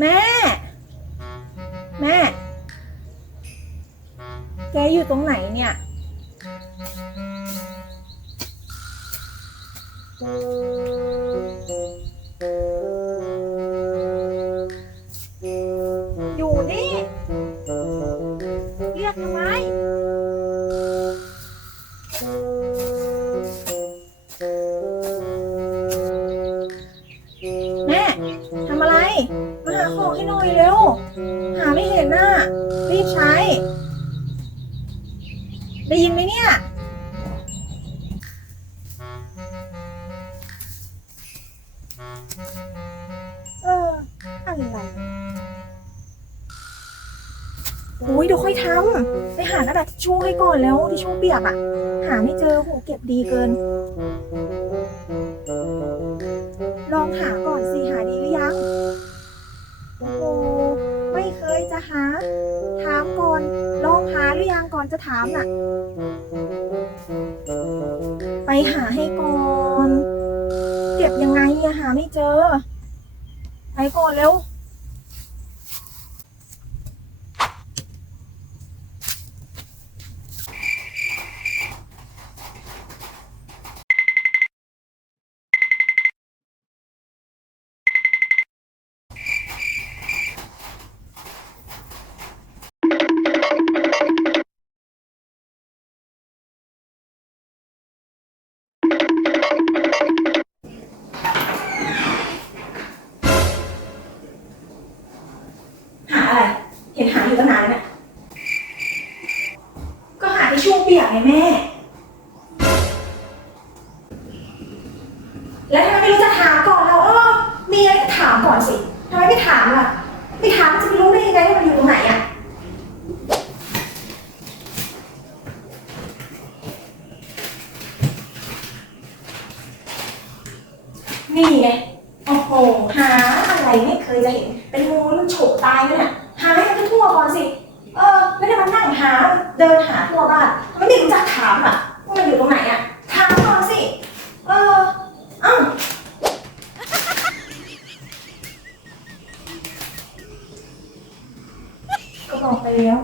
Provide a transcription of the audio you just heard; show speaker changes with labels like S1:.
S1: แม่ แม่ แกอยู่ตรงไหนเนี่ย อยู่นี่ เรียกทำไม แม่ทำอะไราหาของให้หน่อยเร็ว หาไม่เห็นน่ะ รีบใช้ ได้ยินไหมเนี่ย เออ อะไรอุ้ยเดี๋ยวค่อยทำไปหากระดาษทิชชู่ให้ก่อนแล้วทิชชู่เปียกอะหาไม่เจอโหเก็บดีเกิน ลองหาก่อนา ถามก่อน ลองหาหรือยังก่อนจะถามน่ะ ไปหาให้ก่อน เก็บยังไงอะหาไม่เจอ ไปก่อนเร็ว ไงแม่ แล้วทำไมไม่รู้จะถามก่อนแล้วเออมีอะไรก็ถามก่อนสิทำไมไม่ถามล่ะ ไม่ถามจะไปรู้ได้ยังไงว่ามันอยู่ตรงไหนอะนี่ไง โอ้โห หาอะไรไม่เคยจะเห็น เป็นงูแล้วมันฉกตายไหมเนี่ยหาให้มันทั่วก่อนสิ เออ แล้วเนี่ยวมันนั่งหา เดินหาทั่วบ้าน ทำไมไม่รู้จักถามอะว่ามันอยู่ตรงไหนอะ ถามก่อนสิ เอออ้าก็บอกไปแล้ว